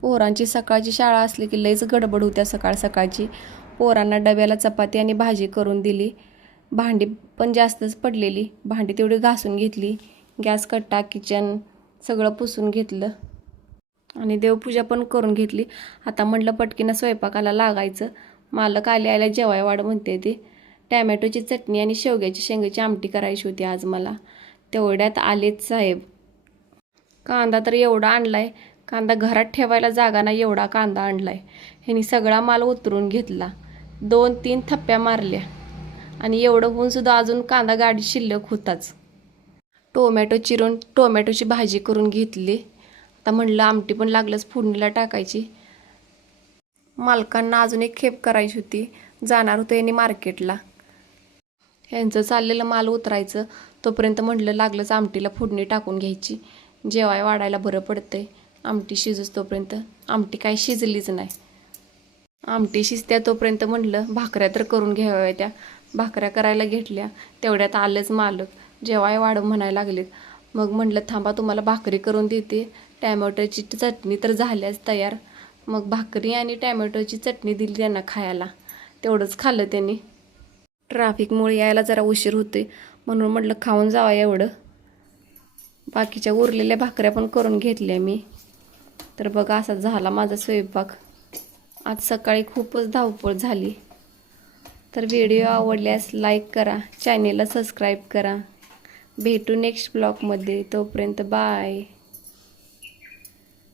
पोरांची सकाळची शाळा असली की लईच गडबड होत्या सकाळची. पोरांना डब्याला चपाती आणि भाजी करून दिली. भांडी पण जास्तच पडलेली, भांडी तेवढी घासून घेतली. गॅस कट्टा किचन सगळं पुसून घेतलं आणि देवपूजा पण करून घेतली. आता म्हटलं पटकीनं स्वयंपाकाला लागायचं. मालक आले जेवाय वाढ म्हणते ती. टॅमॅटोची चटणी आणि शेवग्याची शेंगाची आमटी करायची होती आज मला. तेवढ्यात आलेच साहेब. कांदा तर एवढा आणलाय, कांदा घरात ठेवायला जागा नाही एवढा कांदा आणलाय. ह्यांनी सगळा माल उतरून घेतला. 2-3 थप्प्या मारल्या आणि एवढं होऊन सुद्धा अजून कांदा गाडी शिल्लक होताच. टोमॅटो चिरून टोमॅटोची भाजी करून घेतली. आता म्हणलं आमटी पण लागलंच फोडणीला टाकायची. मालकांना अजून एक खेप करायची होती. जाणार होतं यांनी मार्केटला. ह्यांचं चाललेलं माल उतरायचं, तोपर्यंत म्हटलं लागलंच आमटीला फोडणी टाकून घ्यायची. जेवाय वाढायला बरं पडतंय. आमटी शिजूस तोपर्यंत. आमटी काय शिजलीच नाही. आमटी शिजत्या तोपर्यंत म्हटलं भाकऱ्या तर करून घ्याव्या. त्या भाकऱ्या करायला घेतल्या. तेवढ्यात आलंच मालक. जेवाय वाढ म्हणायला लागलेत. मग म्हटलं थांबा तुम्हाला भाकरी करून देते. टॅमॅटोची चटणी तर झाल्याच तयार. मग भाकरी आणि टॅमॅटोची चटणी दिली त्यांना खायला. तेवढंच खाल्लं त्यांनी. ट्रॅफिकमुळे यायला जरा उशीर होते म्हणून म्हटलं खाऊन जावा एवढं. बाकीच्या उरलेल्या भाकऱ्या पण करून घेतल्या मी. तर बघा असा झाला माझा स्वयंपाक. आज सकाळी खूपच धावपळ झाली. तर व्हिडिओ आवडल्यास लाईक करा, चॅनेलला सबस्क्राईब करा. भेटू नेक्स्ट ब्लॉगमध्ये. तोपर्यंत बाय.